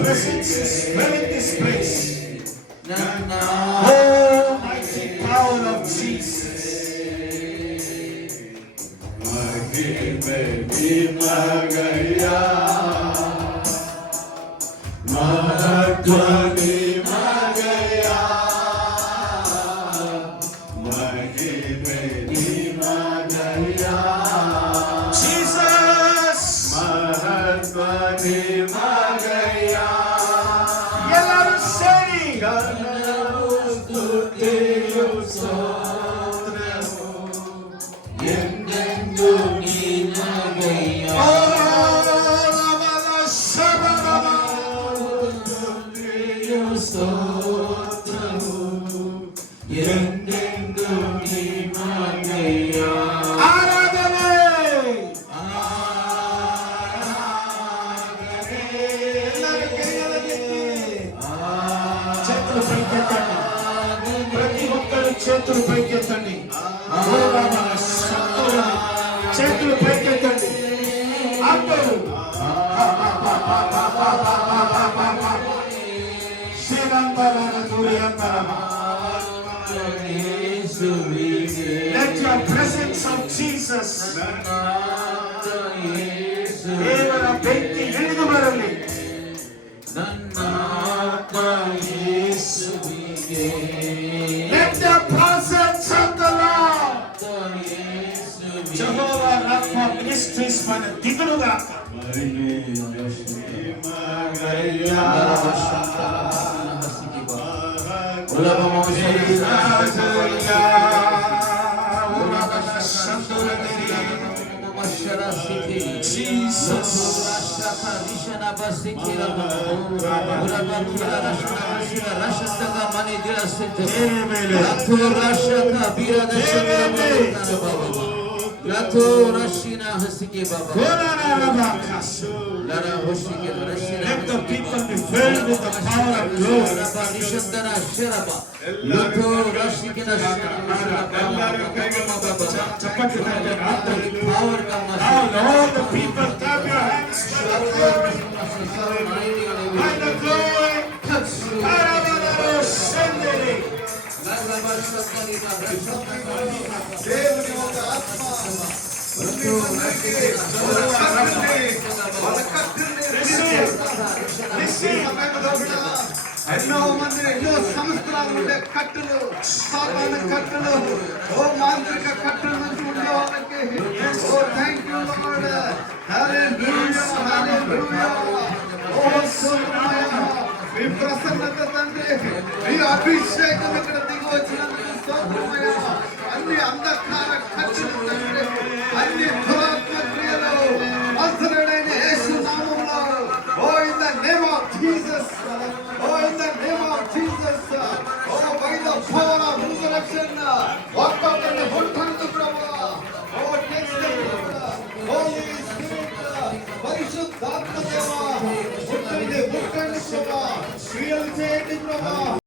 presence is filling this place. Oh, mighty power of Jesus. ಎಲ್ಲರೂ ಸೇರಿ ప్రతి ఒక్కరు చేతులు పైకెత్తండి. చేతులు పైకెత్తండి. అందరూ let your presence of Jesus ದೇವರ ಬೆಂಕಿ ಇಳಿದು ಬರಲಿ. Let the presence of the Lord Jehovah Rapha Ministries మన దిగులుగాక. Jesus. Let the people be filled with the power of glory. All the people clap your hands by the glory. ఎన్నో మంది ఎన్నో సంవత్సరాలు ఉండే కట్టలు, సాతాను కట్టలు, ఓ మాంత్రిక కట్టల నుంచి ఉండే వాళ్ళకి ఓ థ్యాంక్ యూ లార్డ్. హల్లెలూయా హల్లెలూయా. ఓ స్తోత్రమయ్యా, మీ ప్రసన్నత తండ్రి, మీ అభిషేకం ఇక్కడ దిగి వచ్చినందుకు స్తోత్రమయ్యా. అన్ని అంధకార కట్టలు తండ్రి, అన్ని దురాత్మ క్రియలు నజరేయుడైన యేసు నామములో oh in the name of Jesus, oh in the name of Jesus, oh by the power of resurrection, walk out in the good time to Prabhu, oh takes the Holy Spirit, Parishuddhatma Deva, good time to Prabhu, real change Prabhu.